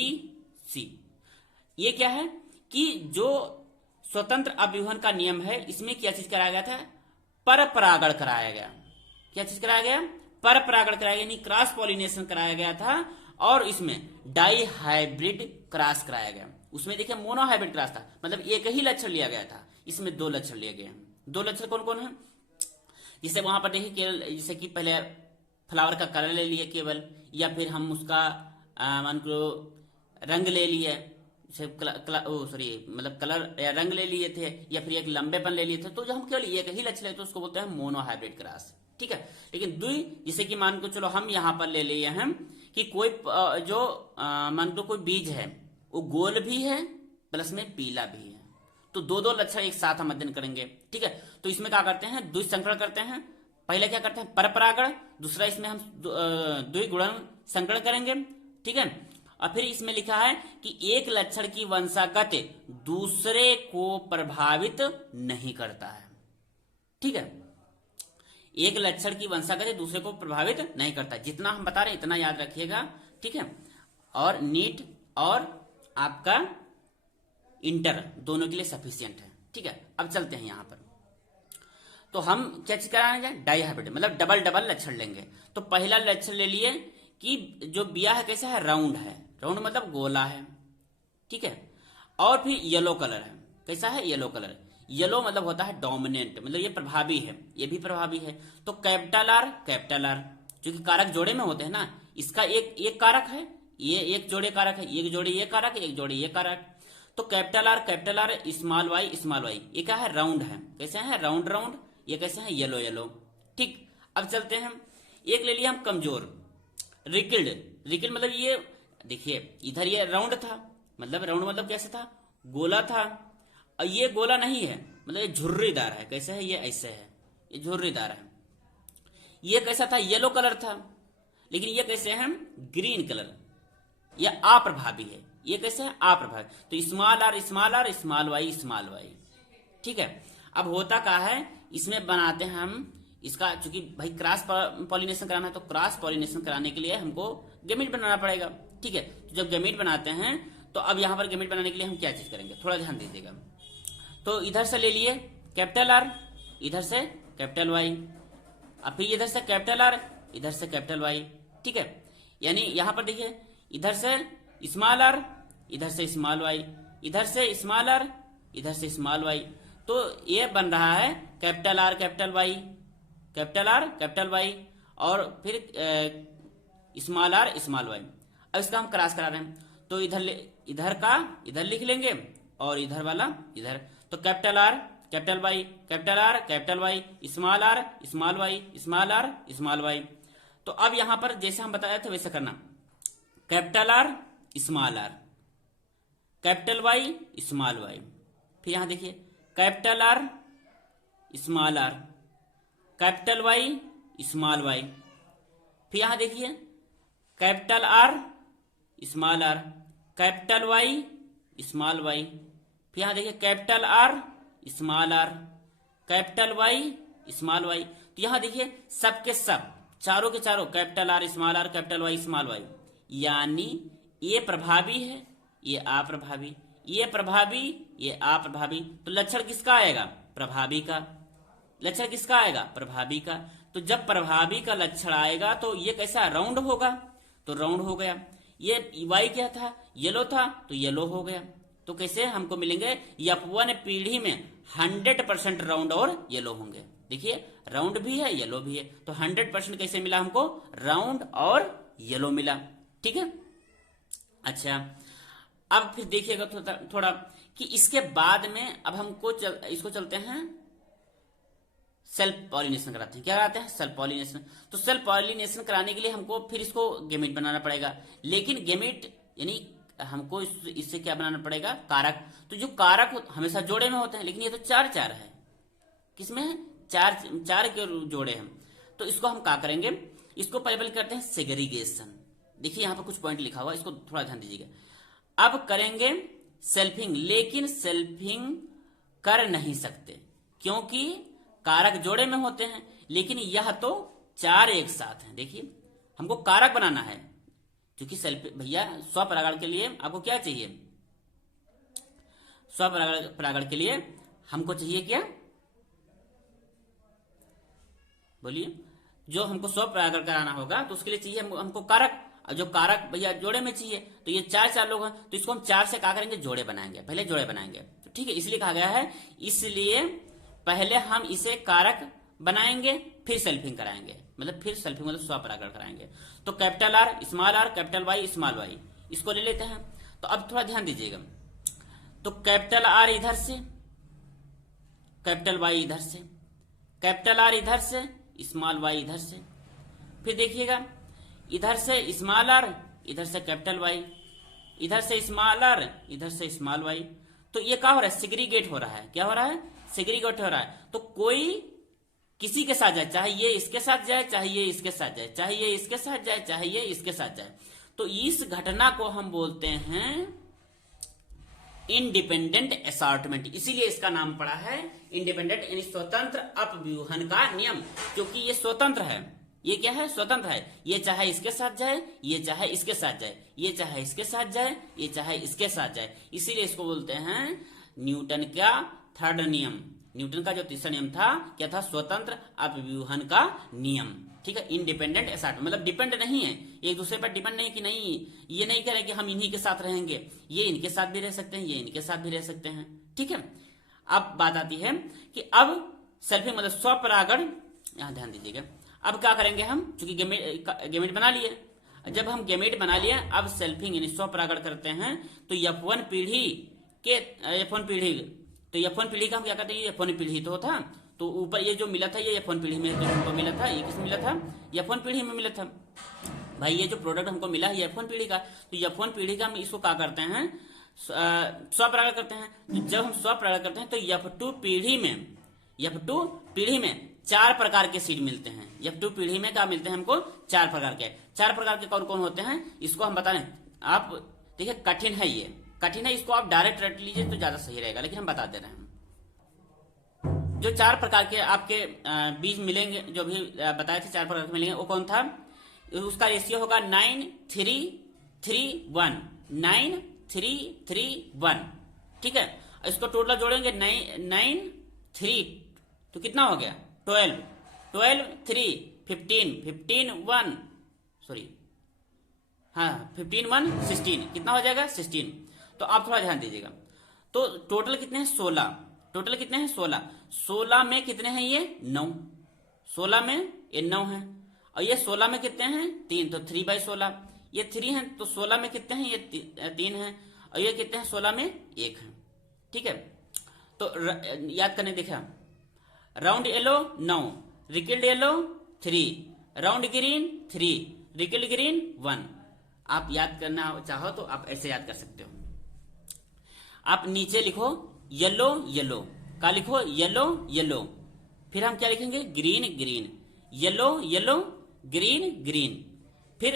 C। ये क्या है कि जो स्वतंत्र अपव्यूहन का नियम है इसमें क्या चीज कराया गया था? पर परागण कराया गया। क्या चीज कराया गया? पर परागण कराया गया, यानी क्रॉस पॉलिनेशन कराया गया था। और इसमें डाई हाइब्रिड क्रॉस कराया गया। उसमें देखिए मोनो हाइब्रिड क्रॉस था, मतलब एक ही लक्षण लिया गया था। इसमें 2 लक्षण लिए गए हैं। 2 लक्षण कौन कौन है? जिसे वहां पर देखिए केवल, जैसे कि पहले फ्लावर का कलर ले लिए केवल, या फिर हम उसका मान को रंग ले लिए, मतलब कलर या रंग ले लिए थे, या फिर एक लंबेपन ले लिए थे। तो जो हम केवल एक ही लक्षण लेते हैं उसको बोलते हैं मोनो हाइब्रिड क्रॉस। ठीक है। लेकिन द्वि जैसे कि मान को चलो हम यहां पर ले लिए हम कि कोई जो मान लो कोई बीज है वो गोल भी है प्लस में पीला भी है, तो दो दो लक्षण एक साथ हम अध्ययन करेंगे, ठीक है। तो इसमें क्या करते हैं, द्विसंकरण करते हैं। पहले क्या करते हैं, परपरागण, दूसरा इसमें हम द्विगुणन संकरण करेंगे, ठीक है। और फिर इसमें लिखा है कि एक लक्षण की वंशागत दूसरे को प्रभावित नहीं करता है, ठीक है। एक लक्षण की वंशागत दूसरे को प्रभावित नहीं करता, जितना हम बता रहे हैं इतना याद रखिएगा, ठीक है। और नीट और आपका इंटर दोनों के लिए सफिशियंट है, ठीक है। अब चलते हैं यहां पर, तो हम क्या चीज कराएंगे, डाइहाइब्रिड मतलब डबल डबल लक्षण लेंगे। तो पहला लक्षण ले लिए कि जो बिया है कैसा है, राउंड है, राउंड मतलब गोला है, ठीक है। और फिर येलो कलर है, कैसा है, येलो कलर, येलो मतलब होता है डोमिनेंट, मतलब ये प्रभावी है, ये भी प्रभावी है। तो कैपिटल आर जो कि कारक जोड़े में होते हैं ना, इसका एक कारक है, ये एक जोड़े कारक है, एक जोड़े ये कारक, एक जोड़े ये कारक। तो कैपिटल आर स्मॉल वाई, ये क्या है, राउंड है, कैसे है, राउंड राउंड, ये कैसे है, येलो येलो, ठीक। अब चलते हैं, एक ले लिया हम कमजोर, रिकिल्ड मतलब ये देखिए इधर ये राउंड था, मतलब राउंड मतलब कैसे था, गोला था, और ये गोला नहीं है, मतलब ये झुर्रीदार है, कैसे है, ये ऐसे है, ये झुर्रीदार है। ये कैसा था, येलो कलर था, लेकिन ये कैसे है, ग्रीन कलर, ये अप्रभावी है, ये कैसे है, अप्रभावी। तो स्मॉल वाई, ठीक है। अब होता क्या है, इसमें बनाते हैं हम इसका, चूंकि भाई क्रॉस पॉलिनेशन कराना है, तो क्रॉस पॉलिनेशन कराने के लिए हमको गैमीट बनाना पड़ेगा, ठीक है। तो जब गैमीट बनाते हैं, तो अब यहां पर गैमीट बनाने के लिए हम क्या चीज करेंगे, थोड़ा ध्यान दीजिएगा। तो इधर से ले लिए कैपिटल आर, इधर से कैपिटल वाई, अब फिर इधर से कैपिटल आर, इधर से कैपिटल वाई, ठीक है। यानी यहां पर देखिए, इधर से स्मॉल आर, इधर से स्मॉल वाई, इधर से स्मॉल आर, इधर से स्मॉल वाई। तो ये बन रहा है कैपिटल आर कैपिटल वाई, और फिर स्मॉल आर स्मॉल वाई। अब इसका हम क्रॉस करा रहे हैं, तो इधर का इधर लिख लेंगे और इधर वाला इधर। तो capital R capital Y, small are small Y. तो अब यहां पर जैसे हम बताया था वैसे करना, capital R small R, capital Y small Y. फिर यहां देखिए capital R small R, capital Y small Y. फिर यहां देखिए capital R small R, capital Y small Y. फिर यहां देखिए capital R small R, capital Y small Y. तो यहां देखिए सबके सब चारों के चारों capital R capital Y small Y, यानी ये प्रभावी है, ये अप्रभावी, ये प्रभावी, ये अप्रभावी। तो लक्षण किसका आएगा, प्रभावी का। लक्षण किसका आएगा, प्रभावी का। तो जब प्रभावी का लक्षण आएगा तो ये कैसा, राउंड होगा, तो राउंड हो गया। ये वाई क्या था, येलो था, तो येलो हो गया। तो कैसे हमको मिलेंगे, F1 पीढ़ी में 100% राउंड और येलो होंगे। देखिए राउंड भी है येलो भी है, तो 100% कैसे मिला हमको, राउंड और येलो मिला, ठीक है। अच्छा अब फिर देखिएगा थोड़ा कि इसके बाद में अब हमको इसको चलते हैं सेल्फ पॉलिनेशन कराते हैं। क्या कराते हैं, सेल्फ पॉलिनेशन। तो सेल्फ पॉलिनेशन कराने के लिए हमको फिर इसको गैमीट बनाना पड़ेगा, लेकिन गैमीट यानी हमको इससे क्या बनाना पड़ेगा, कारक। तो जो कारक हमेशा जोड़े में होते हैं, लेकिन ये तो चार चार है, किसमें है, चार के जोड़े हैं। तो इसको हम क्या करेंगे, इसको पहले करते हैं सेग्रीगेशन। देखिए यहां पर कुछ पॉइंट लिखा हुआ, इसको थोड़ा ध्यान दीजिएगा। अब करेंगे सेल्फिंग, लेकिन सेल्फिंग कर नहीं सकते क्योंकि कारक जोड़े में होते हैं, लेकिन यह तो चार एक साथ हैं। देखिए हमको कारक बनाना है, क्योंकि सेल्फ भैया स्वपरागण के लिए आपको क्या चाहिए, स्वपरागण के लिए हमको चाहिए क्या, बोलिए। जो हमको स्वपरागण कराना होगा तो उसके लिए चाहिए हमको कारक, और जो कारक भैया जोड़े में चाहिए। तो ये चार लोग हैं, तो इसको हम चार से क्या करेंगे, जोड़े बनाएंगे, पहले जोड़े बनाएंगे। तो ठीक है, इसलिए कहा गया है, इसलिए पहले हम इसे कारक बनाएंगे फिर सेल्फिंग कराएंगे, मतलब फिर सेल्फिंग मतलब स्वपरागण कराएंगे। तो capital R capital Y small Y, इसको ले लेते हैं। तो अब थोड़ा ध्यान दीजिएगा, तो कैपिटल आर इधर से, कैपिटल वाई इधर से, कैपिटल आर इधर से, स्मॉल वाई इधर से, फिर देखिएगा इधर से स्मॉल आर, इधर से कैपिटल वाई, इधर से स्मॉल आर, इधर से स्मॉल वाई। तो ये क्या हो रहा है, सेग्रीगेट हो रहा है। क्या हो रहा है, सेग्रीगेट हो रहा है। तो कोई किसी के साथ जाए, चाहे ये इसके साथ जाए, चाहे ये इसके साथ जाए, चाहे ये इसके साथ जाए, चाहे ये इसके साथ जाए, तो इस घटना को हम बोलते हैं इंडिपेंडेंट असॉर्टमेंट। इसीलिए इसका नाम पड़ा है इंडिपेंडेंट, यानी स्वतंत्र अपव्यूहन का नियम, क्योंकि ये स्वतंत्र है। ये क्या है, स्वतंत्र है। ये चाहे इसके साथ जाए, ये चाहे इसके साथ जाए, ये चाहे इसके साथ जाए, ये चाहे इसके साथ जाए। इसीलिए इसको बोलते हैं न्यूटन का थर्ड नियम। न्यूटन का जो तीसरा नियम था क्या था, स्वतंत्र अपव्यूहन का नियम। ठीक है, इंडिपेंडेंट असॉर्टमेंट मतलब डिपेंड नहीं है, एक दूसरे पर डिपेंड नहीं कि नहीं ये नहीं कह रहे कि हम इन्हीं के साथ रहेंगे, ये इनके साथ भी रह सकते हैं, ये इनके साथ भी रह सकते हैं। ठीक है, अब बात आती है कि अब सेल्फिंग मतलब स्वपरागण, यहां ध्यान दीजिएगा। अब क्या करेंगे हम, चूंकि गेमेट बना लिए, जब हम गेमेट बना लिए अब सेल्फिंग यानी स्वपरागण करते हैं, तो F1 पीढ़ी के F1 पीढ़ी, तो F1 पीढ़ी का हम क्या करते हैं, F1 पीढ़ी तो था, तो ऊपर ये जो मिला था ये F1 पीढ़ी में हमको मिला था, ये किस मिला था, F1 पीढ़ी में मिला था। भाई ये जो प्रोडक्ट हमको मिला है F1 पीढ़ी का, तो F1 पीढ़ी का हम इसको क्या करते हैं, स्वपरागण करते हैं। तो जब हम स्वपरागण करते हैं तो F2 पीढ़ी में 4 प्रकार के सीड मिलते हैं। F2 पीढ़ी में क्या मिलते हैं हमको, 4 प्रकार के। 4 प्रकार के कौन कौन होते हैं इसको हम बता रहे हैं। आप देखिए कठिन है, ये कठिन है, इसको आप डायरेक्ट रट लीजिए तो ज्यादा सही रहेगा, लेकिन हम बता दे रहे हैं। जो 4 प्रकार के आपके बीज मिलेंगे, जो भी बताए थे 4 प्रकार के मिलेंगे, वो कौन था, उसका रेशियो होगा 9:3:1, 9:3:1। ठीक है, इसको टोटल जोड़ेंगे 9:3 तो कितना हो गया 12, 12:3 15, 15:1 सॉरी हाँ 15:1 16, कितना हो जाएगा 16। तो आप थोड़ा ध्यान दीजिएगा, तो टोटल कितने हैं 16, टोटल कितने हैं 16, 16 में कितने हैं ये 9, 16 में ये 9 है, और ये 16 में कितने हैं 3, तो 3/16, ये 3 है, तो 16 में कितने हैं ये 3 है, और ये कितने हैं 16 में 1 है। ठीक है, तो याद करने देखा, round yellow 9, wrinkled yellow 3, round green 3, wrinkled green 1। आप याद करना चाहो तो आप ऐसे याद कर सकते हो। आप नीचे लिखो येलो येलो, का लिखो येलो येलो, फिर हम क्या लिखेंगे green green, yellow yellow green green, फिर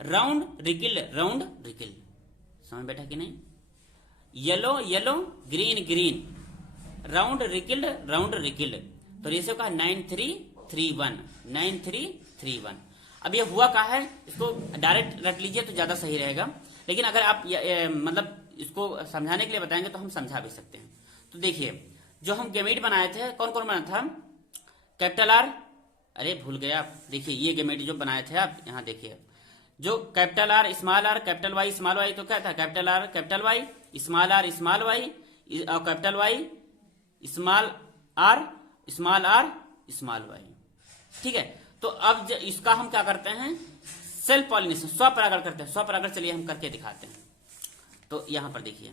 राउंड रिकिल्ड राउंड रिकिल्ड। समझ बैठा कि नहीं, yellow yellow green green, round wrinkled round wrinkled. तो रेशियो का 9:3:1, 9:3:1। अब ये हुआ का है, इसको डायरेक्ट रट लीजिए तो ज्यादा सही रहेगा, लेकिन अगर आप मतलब इसको समझाने के लिए बताएंगे तो हम समझा भी सकते हैं। तो देखिए जो हम गेमेट बनाए थे कौन कौन बना था, कैपिटल आर, अरे भूल गया आप, देखिए ये गेमेट जो बनाए थे आप यहाँ देखिए, जो capital R capital Y small Y, तो क्या था capital R Y small y और capital Y small are small y. ठीक है, तो अब इसका हम क्या करते हैं, सेल्फ पॉलिनेशन स्वपरागण करते हैं। स्वपरागण चलिए हम करके दिखाते हैं। तो यहां पर देखिए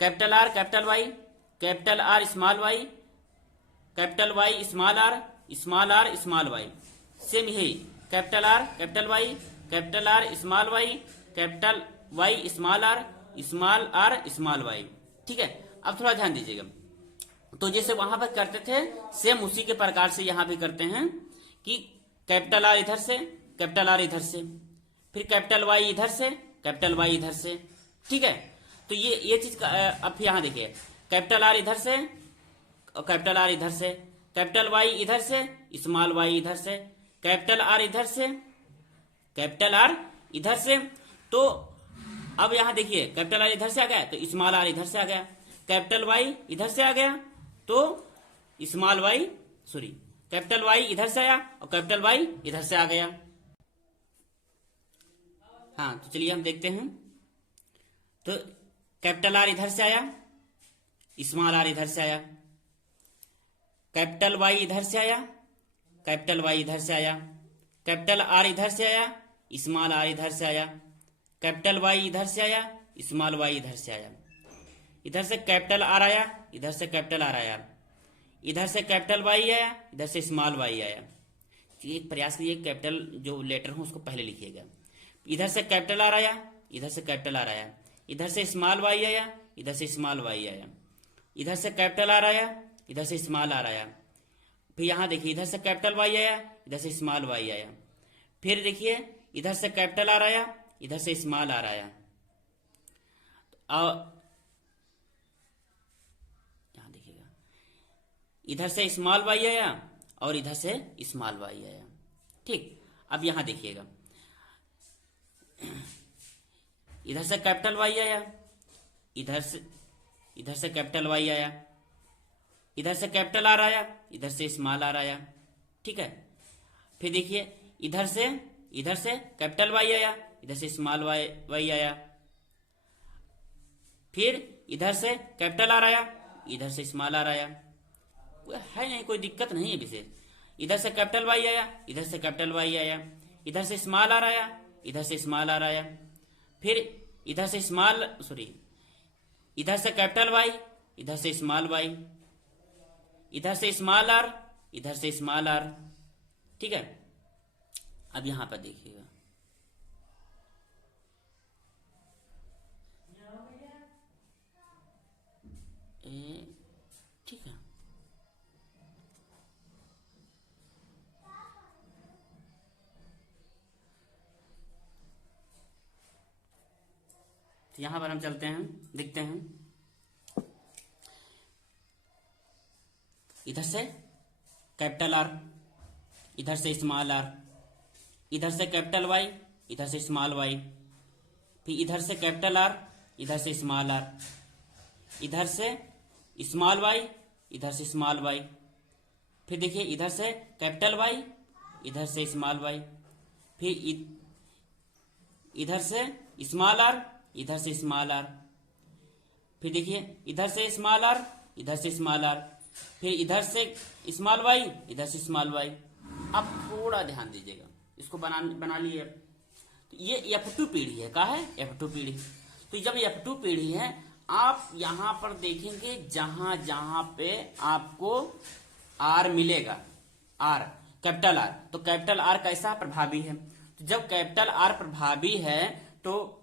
capital R small y, capital Y small are small y, same यही capital R small y, capital Y small are small y. ठीक है, अब थोड़ा ध्यान दीजिएगा, तो जैसे वहां पर करते थे सेम उसी के प्रकार से यहां भी करते हैं कि कैपिटल आर इधर से, कैपिटल आर इधर से, फिर कैपिटल वाई इधर से, कैपिटल वाई इधर से। ठीक है, तो ये चीज अब यहां देखिए कैपिटल आर इधर से और कैपिटल आर इधर से, कैपिटल वाई इधर से, स्मॉल वाई इधर से, कैपिटल आर इधर से, कैपिटल आर इधर से। तो अब यहां देखिए कैपिटल आर इधर से आ गया तो स्मॉल आर इधर से आ गया, कैपिटल वाई इधर से आ गया तो small Y sorry capital Y इधर से आया और कैपिटल वाई इधर से आ गया। हाँ, तो चलिए हम देखते हैं, तो कैपिटल आर इधर से आया, स्मॉल आर इधर से आया, कैपिटल वाई इधर से आया, कैपिटल वाई इधर से आया, कैपिटल आर इधर से आया, स्मॉल आर इधर से आया, कैपिटल वाई इधर से आया, स्मॉल वाई इधर से आया, इधर से कैपिटल आर आया, इधर से कैपिटल आर आया, इधर से कैपिटल वाई आया, इधर से स्मॉल वाई आया। तो एक प्रयास कीजिए, कैपिटल जो लेटर हो उसको पहले लिखिएगा। इधर से कैपिटल आर आया, इधर से कैपिटल आर आया, इधर से स्मॉल वाई आया, इधर से स्मॉल वाई आया, इधर से कैपिटल आर आया, इधर से स्मॉल आर आया। फिर यहाँ देखिए, इधर से कैपिटल वाई आया, इधर से स्मॉल वाई आया। फिर देखिए, इधर से कैपिटल आर आया, इधर से स्मॉल आर आया। यहाँ देखिएगा, इधर से स्मॉल वाई आया और इधर से स्मॉल वाई आया। ठीक, अब यहां देखिएगा, इधर से कैपिटल वाई आया, इधर से कैपिटल वाई आया, इधर से कैपिटल आर आया, इधर से स्मॉल आर आया। ठीक है, फिर देखिए, इधर से कैपिटल वाई आया, इधर से स्मॉल वाई आया। फिर इधर से कैपिटल आर आया, इधर से स्मॉल आर आया। है नहीं, कोई दिक्कत नहीं है विशेष। इधर से कैपिटल वाई आया, इधर से कैपिटल वाई आया, इधर से स्मॉल आर आया, इधर से स्मॉल आर आया। फिर इधर से इधर से कैपिटल वाई, इधर से स्मॉल वाई, इधर से स्मॉल आर, इधर से स्मॉल आर। ठीक है, अब यहां पर देखिएगा, ठीक है, तो यहां पर हम चलते हैं, देखते हैं। इधर से कैपिटल आर, इधर से स्मॉल आर, इधर से कैपिटल वाई, इधर से स्मॉल वाई। फिर इधर से कैपिटल आर, इधर से स्मॉल आर, इधर से स्मॉल वाई, इधर से स्मॉल वाई। फिर देखिए, इधर से कैपिटल वाई, इधर से स्मॉल वाई। फिर इधर से स्मॉल आर, इधर से स्मॉल आर। फिर देखिए, इधर से स्मॉल आर, इधर से स्मॉल आर। फिर इधर से स्मॉल वाई, इधर से स्मॉल वाई। अब थोड़ा ध्यान दीजिएगा, इसको बना लिए। तो ये F2 पीढ़ी है, कहा है F2 पीढ़ी। तो जब F2 पीढ़ी है, आप यहां पर देखेंगे जहां जहां पे आपको आर मिलेगा, आर कैपिटल आर, तो कैपिटल आर कैसा प्रभावी है। तो जब कैपिटल आर प्रभावी है, तो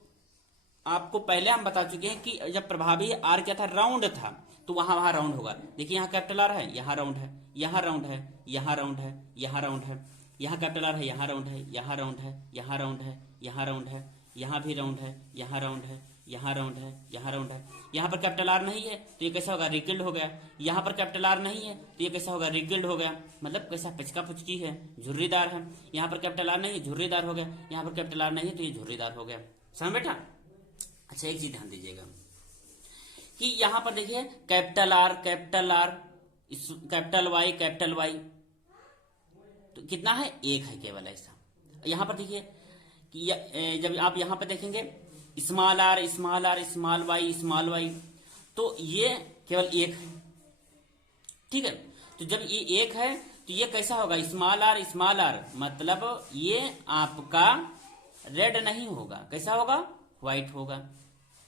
आपको पहले हम बता चुके हैं कि जब प्रभावी आर क्या था, राउंड था, तो वहां राउंड होगा। देखिए, यहाँ कैपिटल आर है, यहाँ राउंड है, यहाँ राउंड है, यहाँ राउंड है, यहाँ राउंड है, यहाँ कैपिटल आर है, यहाँ राउंड है, यहाँ राउंड है, यहाँ राउंड है, यहाँ राउंड है, यहाँ भी राउंड है, यहाँ राउंड है, यहाँ राउंड है, यहाँ राउंड है। यहाँ पर कैपिटल आर नहीं है, तो ये कैसा होगा, रिकिल्ड हो गया। यहाँ पर कैपिटल आर नहीं है, तो ये कैसा होगा, रिकिल्ड हो गया। मतलब कैसा, पिचका पुचकी है, झुर्रीदार है। यहाँ पर कैपिटल आर नहीं है, झुर्रीदार हो गया। यहाँ पर कैपिटल आर नहीं है, तो ये झुर्रीदार हो गया। समझ बेटा। अच्छा, एक चीज ध्यान दीजिएगा कि यहां पर देखिए, कैपिटल आर, कैपिटल वाई, तो कितना है, एक है केवल ऐसा। यहां पर देखिए कि जब आप यहां पर देखेंगे स्मॉल आर, स्मॉल वाई, तो ये केवल एक है। ठीक है, तो जब ये एक है, तो ये कैसा होगा, स्मॉल आर, मतलब ये आपका रेड नहीं होगा, कैसा होगा, व्हाइट होगा।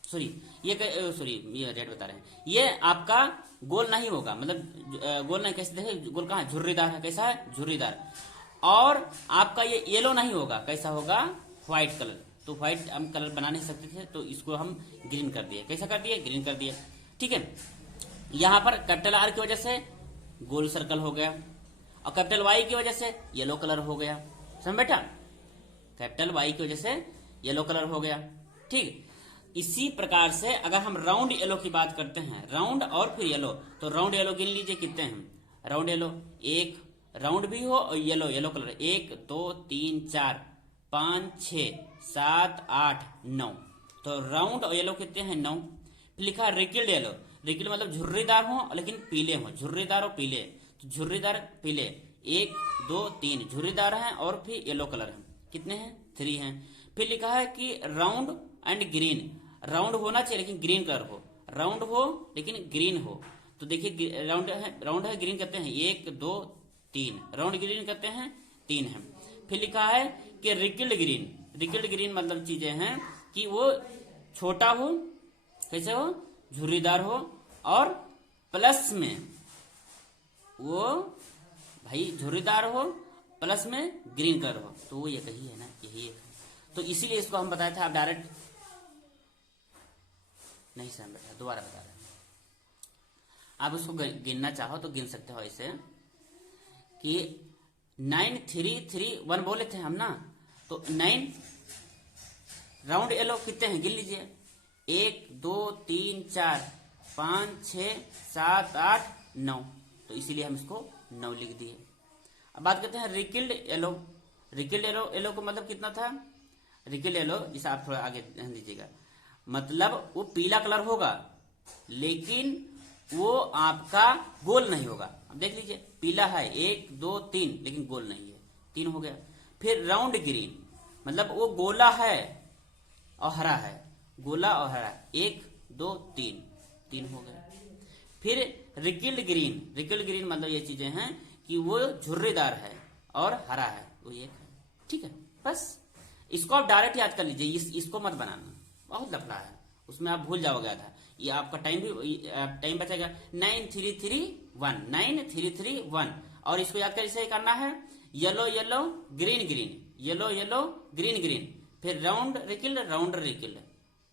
ये रेड बता रहे हैं। ये आपका गोल नहीं होगा, मतलब गोल नहीं, कैसे देखे, गोल कहाँ है, झुर्रीदार है। कैसा है, झुर्रीदार। और आपका ये येलो नहीं होगा, कैसा होगा, व्हाइट कलर। तो व्हाइट हम कलर बना नहीं सकते थे, तो इसको हम ग्रीन कर दिए। कैसा कर दिए, ग्रीन कर दिए। ठीक है, यहां पर कैपिटल आर की वजह से गोल सर्कल हो गया, और कैपिटल वाई की वजह से येलो कलर हो गया। समझ बेटा, कैपिटल वाई की वजह से येलो कलर हो गया। ठीक, इसी प्रकार से अगर हम राउंड येलो की बात करते हैं, राउंड और फिर येलो, तो राउंड येलो गिन लीजिए कितने हैं। राउंड येलो, एक राउंड भी हो और येलो कलर, 1 2 3 4 5 6 7 8 9, तो राउंड और येलो कितने हैं, 9। फिर लिखा है रिकिल्ड येलो, रिकिल्ड मतलब झुर्रीदार हो लेकिन पीले हो, झुर्रीदार और पीले, तो झुर्रीदार पीले 1 2 3 झुर्रीदार हैं, और फिर येलो कलर है, कितने हैं, 3 हैं। फिर लिखा है कि राउंड एंड ग्रीन, राउंड होना चाहिए लेकिन ग्रीन कलर हो, राउंड हो लेकिन ग्रीन हो। तो देखिए, राउंड है ग्रीन करते हैं, 1 2 3, राउंड ग्रीन करते हैं, 3 है। फिर लिखा है कि रिकिल्ड ग्रीन मतलब चीजें हैं कि वो छोटा हो, कैसे हो, झुर्रीदार हो, और प्लस में वो भाई झुर्रीदार हो प्लस में ग्रीन कलर हो, तो वो एक ही है ना, यही एक है। तो इसीलिए इसको हम बताए थे, आप डायरेक्ट नहीं समझ बैठा, दोबारा बता रहे हैं। आप उसको गिनना चाहो तो गिन सकते हो ऐसे कि 9 3 3 1 बोले थे हम ना, तो 9 राउंड येलो कितने हैं गिन लीजिए, 1 2 3 4 5 6 7 8 9, तो इसीलिए हम इसको 9 लिख दिए। अब बात करते हैं रिकिल्ड येलो। रिकिल्ड येलो, येलो को मतलब कितना था, रिकिल्ड येलो जिसे आप थोड़ा आगे ध्यान दीजिएगा, मतलब वो पीला कलर होगा लेकिन वो आपका गोल नहीं होगा। अब देख लीजिए पीला है 1 2 3 लेकिन गोल नहीं है, 3 हो गया। फिर राउंड ग्रीन, मतलब वो गोला है और हरा है, गोला और हरा, 1 2 3 3 हो गया। फिर रिकिल्ड ग्रीन, रिकिल्ड ग्रीन मतलब ये चीजें हैं कि वो झुर्रीदार है और हरा है, वो एक है, ठीक है। बस इसको आप डायरेक्ट याद कर लीजिए, इसको मत बनाना, बहुत लफड़ा है उसमें, आप भूल जाओगे था। ये आपका टाइम बचेगा। 9 3 3 1, 9 3 3 1, और इसको याद कर इसे करना है yellow yellow green green, yellow yellow green green, फिर राउंड रिकिल्ड राउंड रिकिल्ड,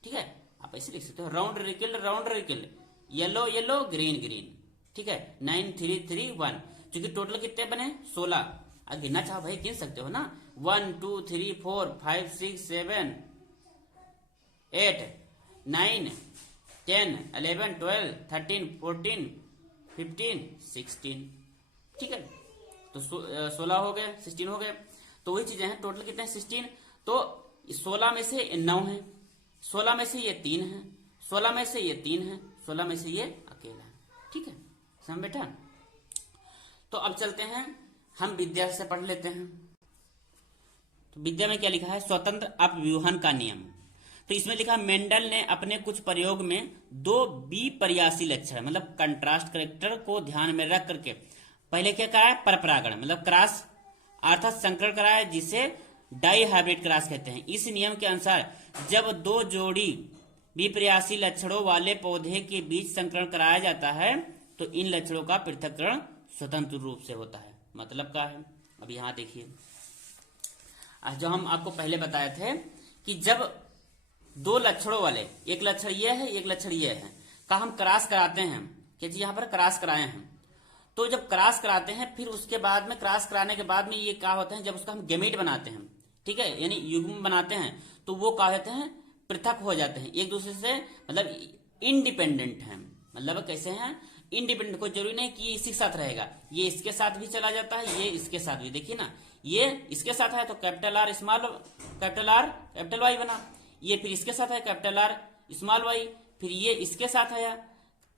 ठीक है। आप ऐसे लिख सकते हो round wrinkled yellow yellow green green, ठीक है। 9 3 3 1, क्योंकि टोटल कितने बने 16। अब गिनना चाहो भाई गिन सकते हो ना, 1 2 3 4 5 6 7 8 9 10 11 12 13 14 15 16, ठीक है। तो 16 हो गए, 16 हो गए, तो वही चीजें हैं, टोटल कितने हैं 16। तो 16 में से 9 है, 16 में से ये 3 है, 16 में से ये 3 है, 16 में से ये अकेला है, ठीक है। समझ बेटा। तो अब चलते हैं हम विद्या से पढ़ लेते हैं। तो विद्या में क्या लिखा है, स्वतंत्र अपव्यूहन का नियम। तो इसमें लिखा मेंडल ने अपने कुछ प्रयोग में 2 विपर्यासी लक्षण मतलब कंट्रास्ट करेक्टर को ध्यान में रख करके पहले क्या कराया, परपरागण मतलब क्रॉस अर्थात संकरण कराया, जिसे डाई हाइब्रिड क्रॉस कहते हैं। इस नियम के अनुसार जब 2 जोड़ी विपर्यासी लक्षणों वाले पौधे के बीच संकरण कराया जाता है तो इन लक्षणों का पृथक्करण स्वतंत्र रूप से होता है। मतलब क्या है, अब यहां देखिए, जो हम आपको पहले बताए थे कि जब 2 लक्षणों वाले, एक लक्षण ये है एक लक्षण ये है, का हम क्रॉस कराते हैं, कि जी यहां पर क्रॉस कराए हैं, तो जब क्रॉस कराते हैं फिर उसके बाद में क्रॉस कराने के बाद में ये क्या होते हैं, जब उसका हम गेमेट बनाते हैं, ठीक है, यानी युग्म बनाते हैं, तो वो क्या होते हैं, पृथक हो जाते हैं एक दूसरे से, मतलब इंडिपेंडेंट हैं। मतलब कैसे हैं, इंडिपेंडेंट, कोई जरूरी नहीं कि ये इसी के साथ रहेगा, ये इसके साथ भी चला जाता है, ये इसके साथ भी, देखिए ना, ये इसके साथ है तो capital R small capital R capital Y बना, ये फिर इसके साथ है कैपिटल आर स्मॉल वाई, फिर ये इसके साथ है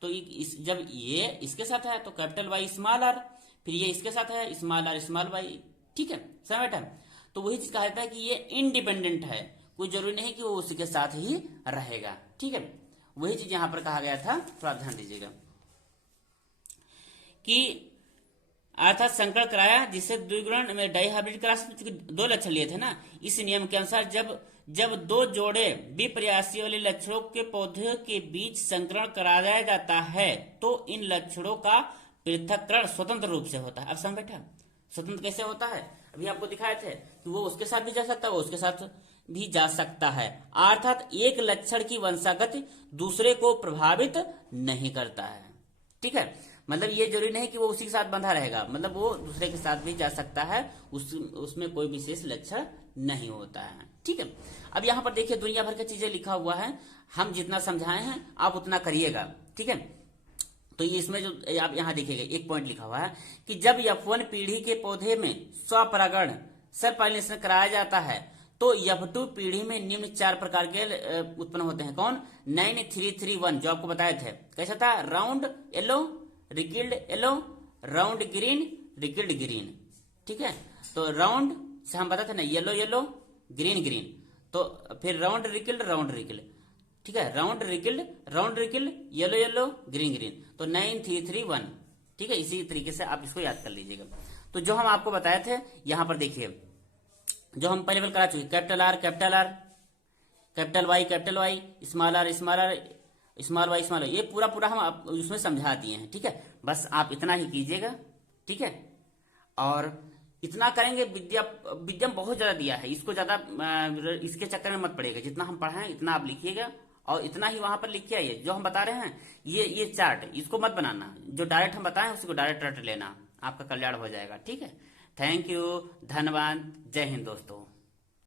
तो जब ये इसके साथ है तो कैपिटल वाई स्मॉल आर, फिर ये इसके साथ है स्मॉल आर स्मॉल वाई, ठीक है। समझ बेटा। तो वही चीज कहा जाता है कि ये इंडिपेंडेंट है, कोई जरूरी नहीं कि वो उसी के साथ ही रहेगा, ठीक है। वही चीज यहां पर कहा गया था, थोड़ा ध्यान दीजिएगा कि अर्थात संकरण कराया जिससे द्विगुण में डाई हाइब्रिड क्रॉस, 2 लक्षण लिए थे ना, इस नियम के अनुसार जब 2 जोड़े विपर्यासी वाले लक्षणों के पौधे के बीच संकरण कराया जाता है तो इन लक्षणों का पृथक्करण स्वतंत्र रूप से होता है। अब समझ बैठा, स्वतंत्र कैसे होता है, अभी आपको दिखाए थे कि वो उसके साथ भी जा सकता है, वो उसके साथ भी जा सकता है, अर्थात एक लक्षण की वंशागत दूसरे को प्रभावित नहीं करता है, ठीक है। मतलब ये जरूरी नहीं कि वो उसी के साथ बंधा रहेगा, मतलब वो दूसरे के साथ भी जा सकता है, उसमें कोई विशेष लक्षण नहीं होता है, ठीक है। अब यहाँ पर देखिए दुनिया भर की चीजें लिखा हुआ है, हम जितना समझाए हैं आप उतना करिएगा, ठीक है। तो इसमें जो आप यहाँ देखिएगा एक पॉइंट लिखा हुआ है कि जब F1 पीढ़ी के पौधे में स्वपरागण सेल्फ पॉलिनेशन कराया जाता है तो F2 पीढ़ी में निम्न 4 प्रकार के उत्पन्न होते हैं। कौन, 9 3 3 1 जो आपको बताए थे, कैसा था, round yellow wrinkled yellow, round green wrinkled green, ठीक है। तो राउंड से हम बताते ना येलो येलो ग्रीन ग्रीन, तो फिर राउंड रिकिल्ड, ठीक है, round wrinkled yellow yellow green green, तो 9 3 3 1, ठीक है। इसी तरीके से आप इसको याद कर लीजिएगा। तो जो हम आपको बताए थे यहां पर देखिए, जो हम पहले करा चुके, capital R capital Y small are small Y, ये पूरा हम उसमें समझा दिए हैं, ठीक है। बस आप इतना ही कीजिएगा, ठीक है। और इतना करेंगे, विद्या विद्या में बहुत ज्यादा दिया है, इसको ज्यादा इसके चक्कर में मत पड़ेगा। जितना हम पढ़ाएं इतना आप लिखिएगा और इतना ही वहां पर लिख के आइए। जो हम बता रहे हैं ये चार्ट, इसको मत बनाना, जो डायरेक्ट हम बताएं उसी को डायरेक्ट रट लेना, आपका कल्याण हो जाएगा। ठीक है, थैंक यू, धन्यवाद, जय हिंद दोस्तों।